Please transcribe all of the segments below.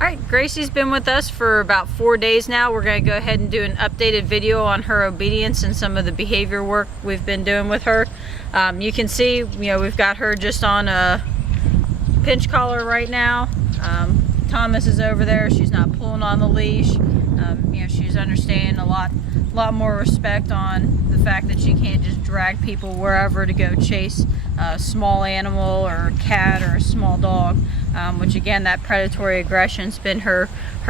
Alright, Gracie's been with us for about 4 days now. We're going to go ahead and do an updated video on her obedience and some of the behavior work we've been doing with her. You can see, we've got her just on a pinch collar right now. Thomas is over there. She's not pulling on the leash. She's understanding a lot more respect on the fact that she can't just drag people wherever to go chase a small animal or a cat or a small dog, which again, that predatory aggression's been her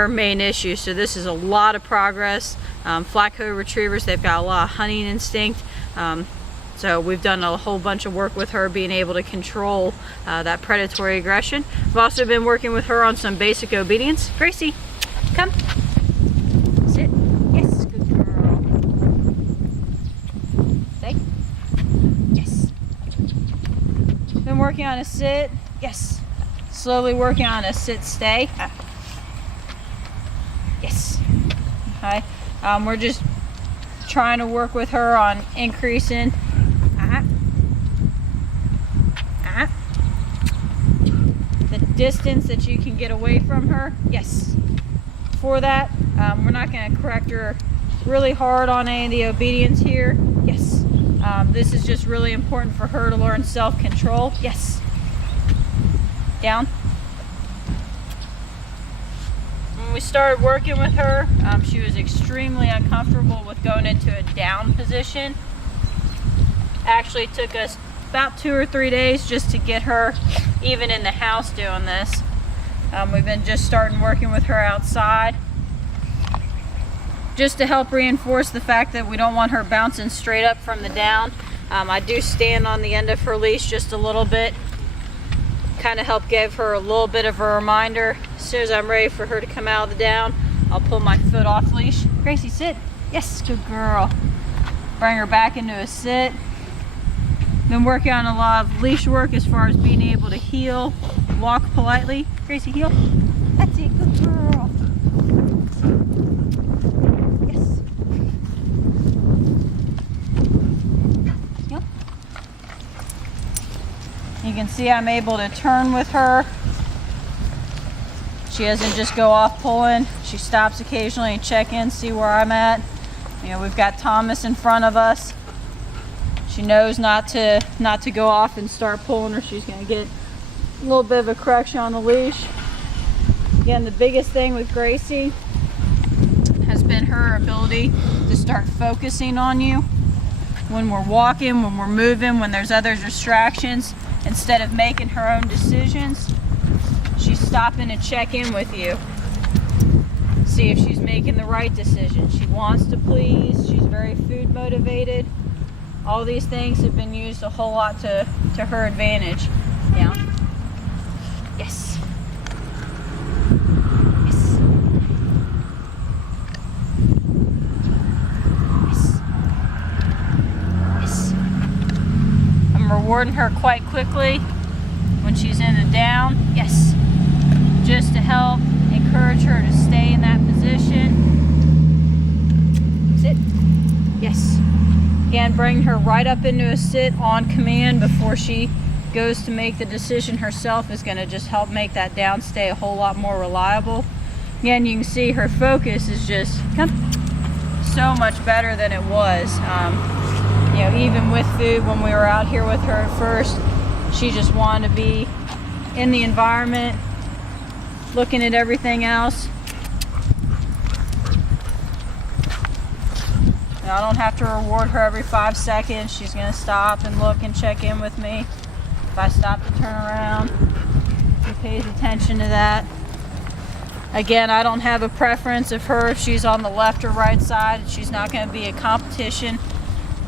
main issue. So this is a lot of progress. Flat coat retrievers, they've got a lot of hunting instinct. So we've done a whole bunch of work with her being able to control that predatory aggression. We've also been working with her on some basic obedience. Gracie, come. Sit. Yes, good girl. Stay. Yes. Been working on a sit. Yes. Slowly working on a sit, stay. Yes. Okay. We're just trying to work with her on increasing the distance that you can get away from her. Yes. For that, we're not going to correct her really hard on any of the obedience here. Yes. This is just really important for her to learn self-control. Yes. Down. When we started working with her, she was extremely uncomfortable with going into a down position. Actually took us about 2 or 3 days just to get her even in the house doing this. We've been just starting working with her outside just to help reinforce the fact that we don't want her bouncing straight up from the down. I do stand on the end of her leash just a little bit, kind of help give her a little bit of a reminder. As soon as I'm ready for her to come out of the down, I'll pull my foot off leash. Gracie, sit. Yes, good girl. Bring her back into a sit. Been working on a lot of leash work as far as being able to heel, walk politely. Gracie, heel. That's it, good girl. Yes. Heel. You can see I'm able to turn with her. She doesn't just go off pulling. She stops occasionally and check in, see where I'm at. We've got Thomas in front of us. She knows not to go off and start pulling, or she's going to get a little bit of a correction on the leash. Again, the biggest thing with Gracie has been her ability to start focusing on you. When we're walking, when we're moving, when there's other distractions, instead of making her own decisions, she's stopping to check in with you. See if she's making the right decision. She wants to please. She's very food motivated. All these things have been used a whole lot to her advantage. Yeah. Yes. Yes. Yes. Yes. I'm rewarding her quite quickly when she's in the down. Yes. Just to help encourage her to stay in that position. Sit. Yes. Again, bring her right up into a sit on command before she goes to make the decision herself is going to just help make that down stay a whole lot more reliable. Again, you can see her focus is just so much better than it was. Even with food, when we were out here with her at first, she just wanted to be in the environment, looking at everything else. I don't have to reward her every 5 seconds. She's going to stop and look and check in with me. If I stop to turn around, she pays attention to that. Again, I don't have a preference of her if she's on the left or right side. She's not going to be a competition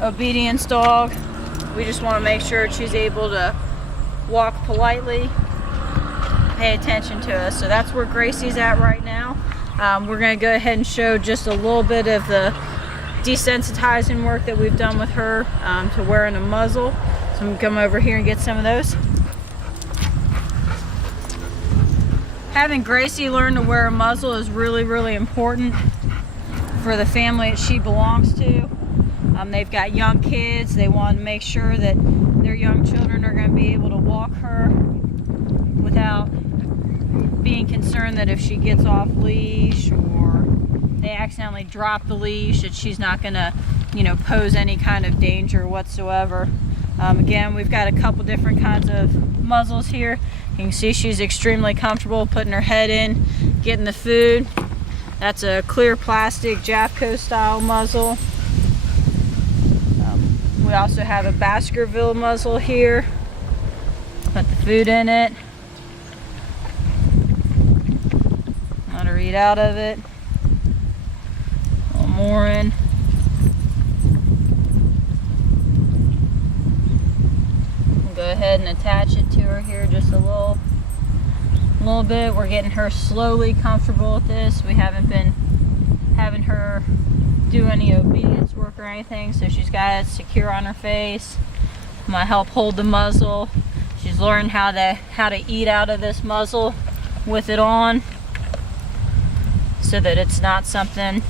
obedience dog. We just want to make sure she's able to walk politely, pay attention to us. So that's where Gracie's at right now. We're going to go ahead and show just a little bit of the desensitizing work that we've done with her to wearing a muzzle. So I'm going to come over here and get some of those. Having Gracie learn to wear a muzzle is really, really important for the family that she belongs to. They've got young kids. They want to make sure that their young children are going to be able to walk her without being concerned concerned that if she gets off leash or they accidentally drop the leash, that she's not gonna, you know, pose any kind of danger whatsoever. Again, we've got a couple different kinds of muzzles here. You can see she's extremely comfortable putting her head in, getting the food. That's a clear plastic Jafco style muzzle. We also have a Baskerville muzzle here. Put the food in it. Let her eat out of it. A little more in. We'll go ahead and attach it to her here just a little bit. We're getting her slowly comfortable with this. We haven't been having her do any obedience work or anything, so she's got it secure on her face. I'm gonna help hold the muzzle. She's learned how to eat out of this muzzle with it on, so that it's not something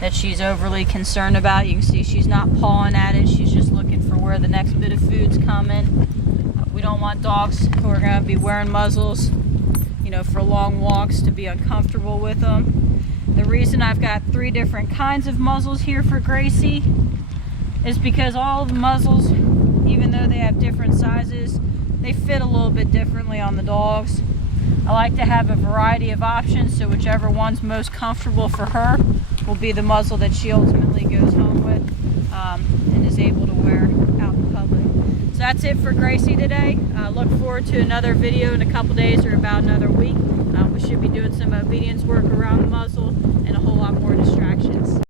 that she's overly concerned about. You can see she's not pawing at it. She's just looking for where the next bit of food's coming. We don't want dogs who are going to be wearing muzzles, you know, for long walks to be uncomfortable with them. The reason I've got 3 different kinds of muzzles here for Gracie is because all the muzzles, even though they have different sizes, they fit a little bit differently on the dogs. I like to have a variety of options, so whichever one's most comfortable for her will be the muzzle that she ultimately goes home with and is able to wear out in public. So that's it for Gracie today. Look forward to another video in a couple days or about another week. We should be doing some obedience work around the muzzle and a whole lot more distractions.